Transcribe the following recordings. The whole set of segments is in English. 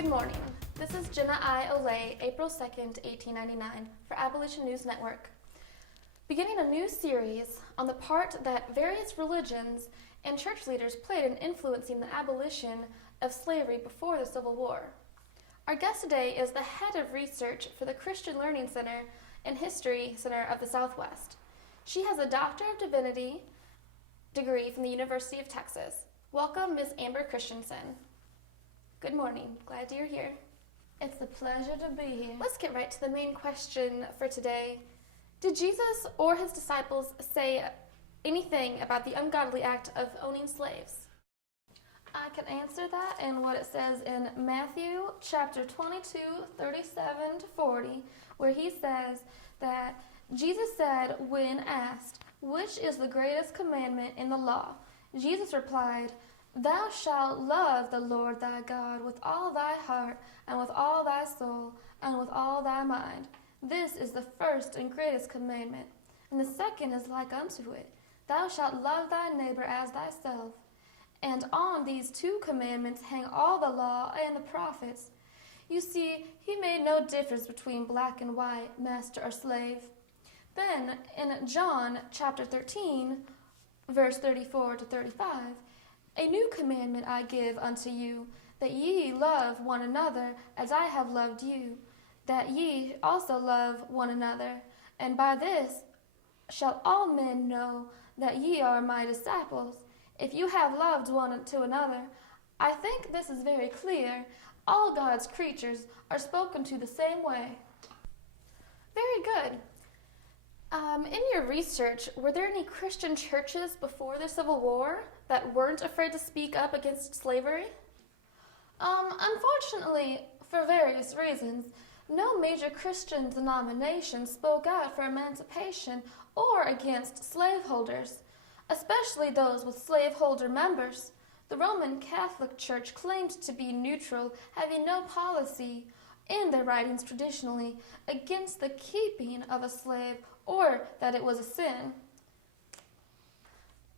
Good morning. This is Jenna I. Olay, April 2nd, 1899, for Abolition News Network. Beginning a new series on the part that various religions and church leaders played in influencing the abolition of slavery before the Civil War. Our guest today is the head of research for the Christian Learning Center and History Center of the Southwest. She has a Doctor of Divinity degree from the University of Texas. Welcome, Ms. Amber Christianson. Good morning. Glad you're here. It's a pleasure to be here. Let's get right to the main question for today. Did Jesus or his disciples say anything about the ungodly act of owning slaves? I can answer that in what it says in Matthew chapter 22, 37 to 40, where he says that Jesus said when asked, "Which is the greatest commandment in the law?" Jesus replied, "Thou shalt love the Lord thy God with all thy heart, and with all thy soul, and with all thy mind. This is the first and greatest commandment. And the second is like unto it. Thou shalt love thy neighbor as thyself. And on these two commandments hang all the law and the prophets." You see, he made no difference between black and white, master or slave. Then, in John chapter 13, verse 34 to 35, "A new commandment I give unto you, that ye love one another as I have loved you, that ye also love one another. And by this shall all men know that ye are my disciples, if you have loved one to another." I think this is very clear. All God's creatures are spoken to the same way. Very good. In your research, were there any Christian churches before the Civil War that weren't afraid to speak up against slavery? Unfortunately, for various reasons, no major Christian denomination spoke out for emancipation or against slaveholders, especially those with slaveholder members. The Roman Catholic Church claimed to be neutral, having no policy in their writings traditionally against the keeping of a slave or that it was a sin.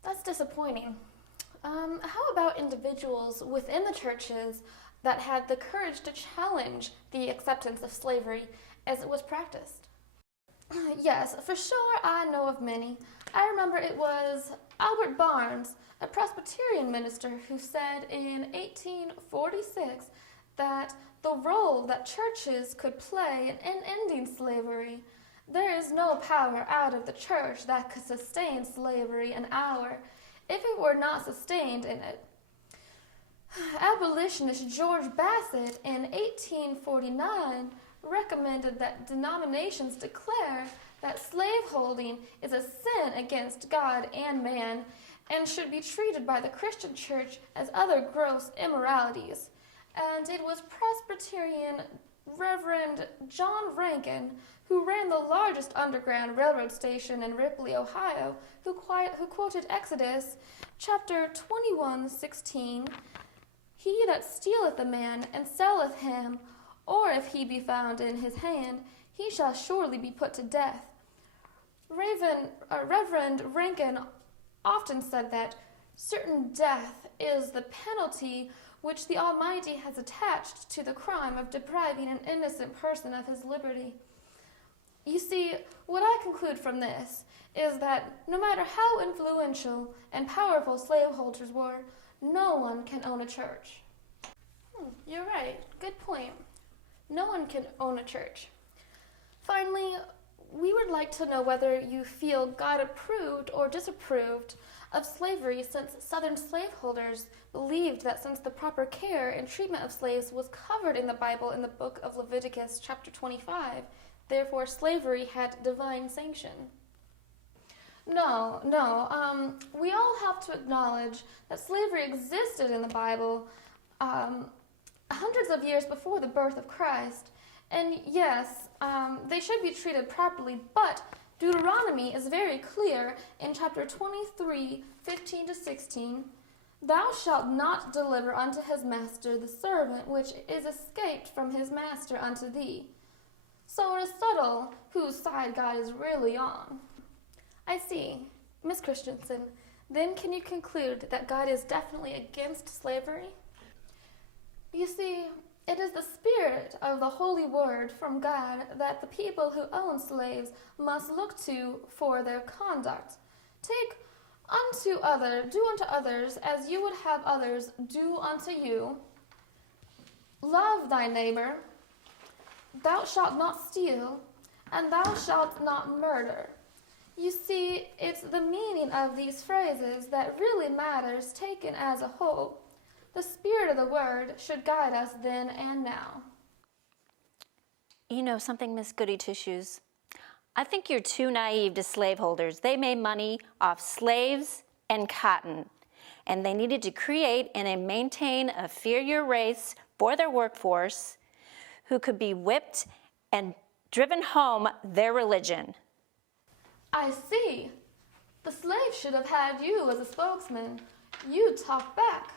That's disappointing. How about individuals within the churches that had the courage to challenge the acceptance of slavery as it was practiced? Yes, for sure I know of many. I remember it was Albert Barnes, a Presbyterian minister, who said in 1846 that the role that churches could play in ending slavery, "There is no power out of the church that could sustain slavery an hour, if it were not sustained in it." Abolitionist George Bassett in 1849 recommended that denominations declare that slaveholding is a sin against God and man and should be treated by the Christian church as other gross immoralities. And it was Presbyterian Reverend John Rankin, who ran the largest underground railroad station in Ripley, Ohio, who quoted Exodus chapter 21:16, "He that stealeth a man and selleth him, or if he be found in his hand, he shall surely be put to death." Reverend Rankin often said that certain death is the penalty which the Almighty has attached to the crime of depriving an innocent person of his liberty. You see, what I conclude from this is that no matter how influential and powerful slaveholders were, no one can own a church. You're right. Good point. No one can own a church. Finally, we would like to know whether you feel God approved or disapproved of slavery, since Southern slaveholders believed that since the proper care and treatment of slaves was covered in the Bible in the book of Leviticus chapter 25, therefore slavery had divine sanction. No. We all have to acknowledge that slavery existed in the Bible hundreds of years before the birth of Christ. And yes, they should be treated properly, but Deuteronomy is very clear in chapter 23, 15 to 16, "Thou shalt not deliver unto his master the servant which is escaped from his master unto thee." So it is subtle whose side God is really on. I see. Ms. Christianson, then can you conclude that God is definitely against slavery? You see, it is the spirit of the holy word from God that the people who own slaves must look to for their conduct. Do unto others as you would have others do unto you. Love thy neighbor. Thou shalt not steal, and thou shalt not murder. You see, it's the meaning of these phrases that really matters taken as a whole. The spirit of the word should guide us then and now. You know something, Miss Goody Two-Shoes? I think you're too naive to slaveholders. They made money off slaves and cotton, and they needed to create and maintain a inferior race for their workforce who could be whipped and driven home their religion. I see. The slave should have had you as a spokesman. You talk back.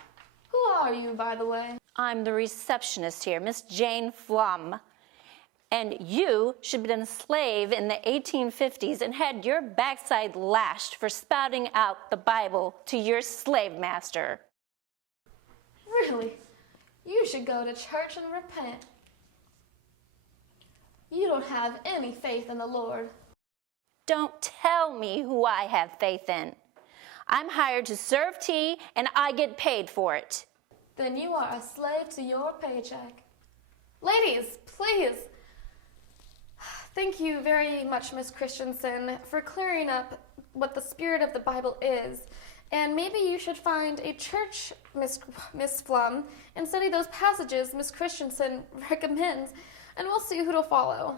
Who are you, by the way? I'm the receptionist here, Miss Jane Flum. And you should have been a slave in the 1850s and had your backside lashed for spouting out the Bible to your slave master. Really? You should go to church and repent. You don't have any faith in the Lord. Don't tell me who I have faith in. I'm hired to serve tea, and I get paid for it. Then you are a slave to your paycheck. Ladies, please. Thank you very much, Miss Christianson, for clearing up what the spirit of the Bible is. And maybe you should find a church, Miss Flum, and study those passages Miss Christianson recommends, and we'll see who'll follow.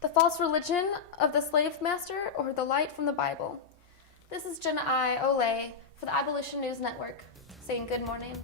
The false religion of the slave master or the light from the Bible. This is Jenna I. Olay for the Abolition News Network, saying good morning.